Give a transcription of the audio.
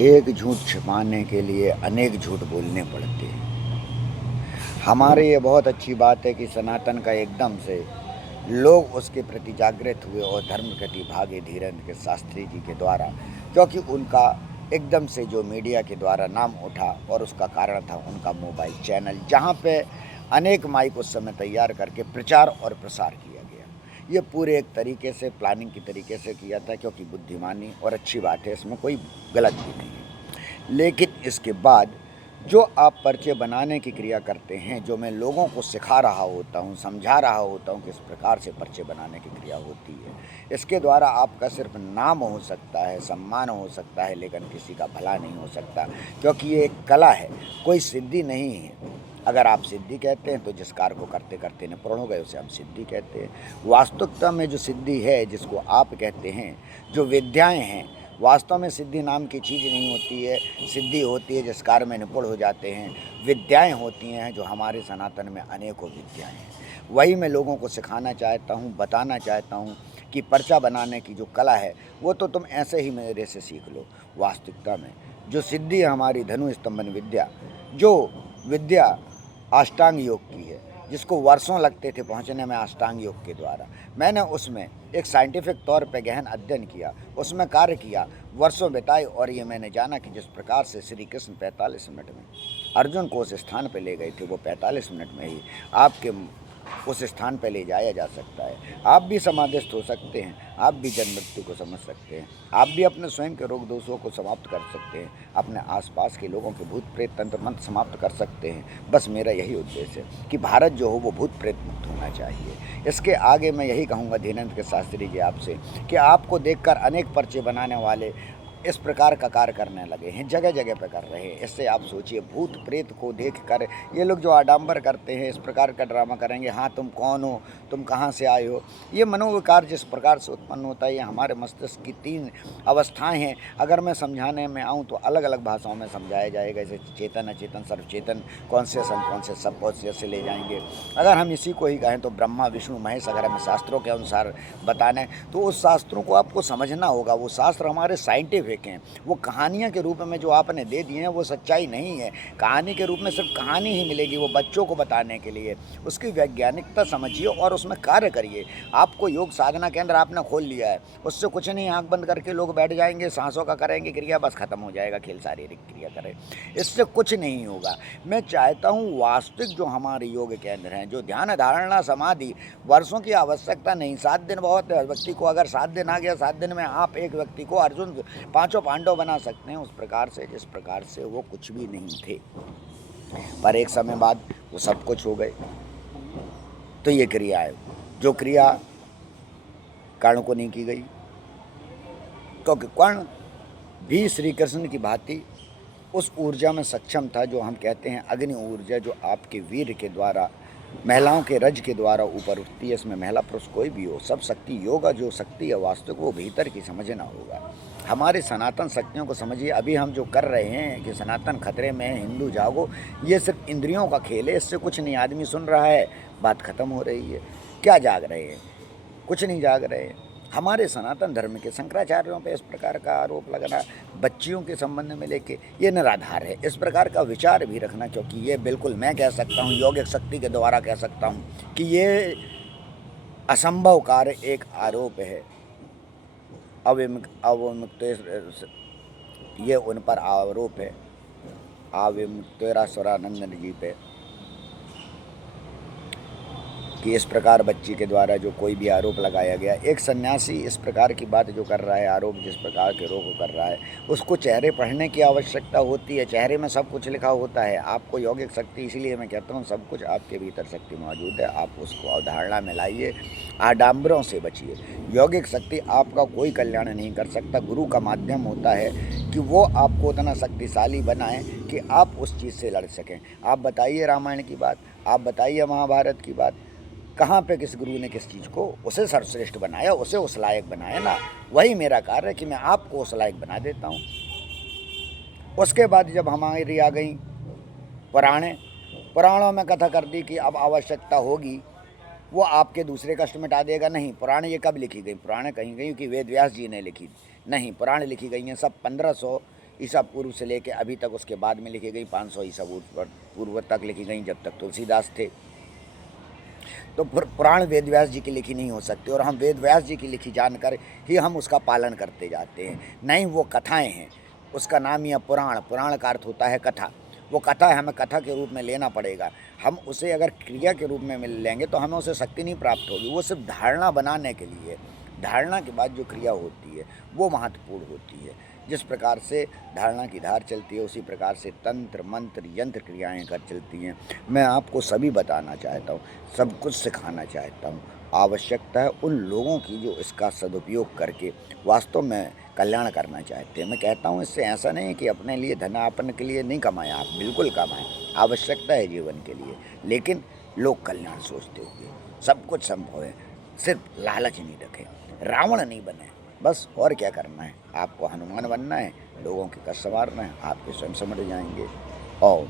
एक झूठ छिपाने के लिए अनेक झूठ बोलने पड़ते हैं। हमारे ये बहुत अच्छी बात है कि सनातन का एकदम से लोग उसके प्रति जागृत हुए और धर्म के प्रति भागे धीरेन्द्र के शास्त्री जी के द्वारा, क्योंकि उनका एकदम से जो मीडिया के द्वारा नाम उठा और उसका कारण था उनका मोबाइल चैनल, जहाँ पे अनेक माइक उस समय तैयार करके प्रचार और प्रसार किया गया। ये पूरे एक तरीके से प्लानिंग की तरीके से किया था, क्योंकि बुद्धिमानी और अच्छी बात है, इसमें कोई गलत भी नहीं है। लेकिन इसके बाद जो आप पर्चे बनाने की क्रिया करते हैं, जो मैं लोगों को सिखा रहा होता हूँ, समझा रहा होता हूँ किस प्रकार से पर्चे बनाने की क्रिया होती है, इसके द्वारा आपका सिर्फ नाम हो सकता है, सम्मान हो सकता है, लेकिन किसी का भला नहीं हो सकता, क्योंकि ये एक कला है, कोई सिद्धि नहीं है। अगर आप सिद्धि कहते हैं तो जिस कार्य को करते करते निपुण हो गए उसे हम सिद्धि कहते हैं। वास्तविकता में जो सिद्धि है, जिसको आप कहते हैं, जो विद्याएं हैं, वास्तव में सिद्धि नाम की चीज़ नहीं होती है। सिद्धि होती है जिस कार्य में निपुण हो जाते हैं। विद्याएं होती हैं जो हमारे सनातन में अनेकों विद्याएं हैं। वही मैं लोगों को सिखाना चाहता हूँ, बताना चाहता हूँ कि पर्चा बनाने की जो कला है वो तो तुम ऐसे ही मेरे से सीख लो। वास्तविकता में जो सिद्धि है हमारी धनु स्तंभन विद्या, जो विद्या अष्टांग योग की है, जिसको वर्षों लगते थे पहुंचने में अष्टांग योग के द्वारा, मैंने उसमें एक साइंटिफिक तौर पे गहन अध्ययन किया, उसमें कार्य किया, वर्षों बिताए, और ये मैंने जाना कि जिस प्रकार से श्री कृष्ण 45 मिनट में अर्जुन को उस स्थान पे ले गए थे, वो 45 मिनट में ही आपके उस स्थान पर ले जाया जा सकता है। आप भी समाधिस्थ हो सकते हैं, आप भी जन्म मृत्यु को समझ सकते हैं, आप भी अपने स्वयं के रोग दोषों को समाप्त कर सकते हैं, अपने आसपास के लोगों के भूत प्रेत तंत्र मंत्र समाप्त कर सकते हैं। बस मेरा यही उद्देश्य है कि भारत जो हो वो भूत प्रेत मुक्त होना चाहिए। इसके आगे मैं यही कहूँगा धीरेन्द्र के शास्त्री जी आपसे कि आपको देखकर अनेक पर्चे बनाने वाले इस प्रकार का कार्य करने लगे हैं, जगह जगह पे कर रहे हैं। इससे आप सोचिए, भूत प्रेत को देख कर ये लोग जो आडंबर करते हैं, इस प्रकार का ड्रामा करेंगे, हाँ तुम कौन हो, तुम कहाँ से आए हो, ये मनोविकार जिस प्रकार से उत्पन्न होता है, ये हमारे मस्तिष्क की 3 अवस्थाएं हैं। अगर मैं समझाने में आऊँ तो अलग अलग भाषाओं में समझाया जाएगा, जैसे चेतन, अचेतन, सर्वचेतन, कॉन्शियस अनकॉन्शियस, सब कॉन्शियस से ले जाएंगे। अगर हम इसी को ही कहें तो ब्रह्मा विष्णु महेश, अगर हम शास्त्रों के अनुसार बताने तो उस शास्त्रों को आपको समझना होगा। वो शास्त्र हमारे साइंटिफिक हैं, वो कहानियाँ के रूप में जो आपने दे दिए हैं वो सच्चाई नहीं है। कहानी के रूप में सिर्फ कहानी ही मिलेगी, वो बच्चों को बताने के लिए। उसकी वैज्ञानिकता समझिए और उसमें कार्य करिए। आपको योग साधना केंद्र आपने खोल लिया है, उससे कुछ नहीं, आंख बंद करके लोग बैठ जाएंगे, सांसों का करेंगे क्रिया, बस खत्म हो जाएगा खेल, शारीरिक क्रिया करें, इससे कुछ नहीं होगा। मैं चाहता हूँ वास्तविक जो हमारे योग केंद्र हैं, जो ध्यान धारणा समाधि, वर्षों की आवश्यकता नहीं, 7 दिन बहुत है। व्यक्ति को अगर 7 दिन आ गया, 7 दिन में आप एक व्यक्ति को अर्जुन 5 पांडव बना सकते हैं, उस प्रकार से जिस प्रकार से वो कुछ भी नहीं थे, पर एक समय बाद वो सब कुछ हो गए। तो ये क्रिया है, जो क्रिया कर्ण को नहीं की गई, क्योंकि कर्ण भी श्री कृष्ण की भांति उस ऊर्जा में सक्षम था, जो हम कहते हैं अग्नि ऊर्जा, जो आपके वीर के द्वारा, महिलाओं के रज के द्वारा ऊपर उठती है। इसमें महिला पुरुष कोई भी हो, सब शक्ति योगा जो शक्ति है वास्तविक, वो भीतर की समझना होगा। हमारे सनातन शक्तियों को समझिए। अभी हम जो कर रहे हैं कि सनातन खतरे में है, हिंदू जागो, ये सिर्फ इंद्रियों का खेल है, इससे कुछ नहीं। आदमी सुन रहा है, बात खत्म हो रही है। क्या जाग रहे हैं? कुछ नहीं जाग रहे हैं। हमारे सनातन धर्म के शंकराचार्यों पे इस प्रकार का आरोप लगाना, बच्चियों के संबंध में लेके, ये निराधार है। इस प्रकार का विचार भी रखना, क्योंकि ये बिल्कुल मैं कह सकता हूँ, योगिक शक्ति के द्वारा कह सकता हूँ कि ये असंभव कार्य एक आरोप है। अवमुक्त ये उन पर आरोप है, अविमुक्तेश्वरानंद जी पे, कि इस प्रकार बच्ची के द्वारा जो कोई भी आरोप लगाया गया। एक सन्यासी इस प्रकार की बात जो कर रहा है, आरोप जिस प्रकार के रोग कर रहा है, उसको चेहरे पढ़ने की आवश्यकता होती है। चेहरे में सब कुछ लिखा होता है। आपको यौगिक शक्ति, इसीलिए मैं कहता हूँ सब कुछ आपके भीतर शक्ति मौजूद है, आप उसको अवधारणा में लाइए, आडंबरों से बचिए। यौगिक शक्ति आपका कोई कल्याण नहीं कर सकता। गुरु का माध्यम होता है कि वो आपको उतना शक्तिशाली बनाए कि आप उस चीज़ से लड़ सकें। आप बताइए रामायण की बात, आप बताइए महाभारत की बात, कहाँ पे किस गुरु ने किस चीज़ को उसे सर्वश्रेष्ठ बनाया, उसे उस लायक बनाया ना। वही मेरा कार्य है कि मैं आपको उस लायक बना देता हूँ। उसके बाद जब हमारी आ गई पुराणों में कथा कर दी कि अब आवश्यकता होगी, वो आपके दूसरे कष्ट मिटा देगा। नहीं, पुराण ये कब लिखी गई? पुराण कहीं गई कि वेद व्यास जी ने लिखी? नहीं, पुराण लिखी गई हैं सब 1500 ईसा पूर्व से लेकर अभी तक उसके बाद में लिखी गई 500 ईसा पूर्व तक लिखी गई, जब तक तुलसीदास थे। तो पुराण वेद व्यास जी की लिखी नहीं हो सकती, और हम वेद व्यास जी की लिखी जानकर ही हम उसका पालन करते जाते हैं। नहीं, वो कथाएं हैं, उसका नाम ही है पुराण। पुराण का अर्थ होता है कथा। वो कथा है, हमें कथा के रूप में लेना पड़ेगा। हम उसे अगर क्रिया के रूप में लेंगे तो हमें उसे शक्ति नहीं प्राप्त होगी। वो सिर्फ धारणा बनाने के लिए, धारणा के बाद जो क्रिया होती है वो महत्वपूर्ण होती है। जिस प्रकार से धारणा की धार चलती है, उसी प्रकार से तंत्र मंत्र यंत्र क्रियाएं कर चलती हैं। मैं आपको सभी बताना चाहता हूँ, सब कुछ सिखाना चाहता हूँ। आवश्यकता है उन लोगों की जो इसका सदुपयोग करके वास्तव में कल्याण करना चाहते हैं। मैं कहता हूँ इससे ऐसा नहीं कि अपने लिए धनापन के लिए नहीं कमाएं, आप बिल्कुल कमाएं, आवश्यकता है जीवन के लिए, लेकिन लोक कल्याण सोचते हुए। सब कुछ संभव है, सिर्फ लालच नहीं रखें, रावण नहीं बने, बस। और क्या करना है, आपको हनुमान बनना है, लोगों की कष्ट संवारना है, आपके स्वयं समझ जाएंगे। और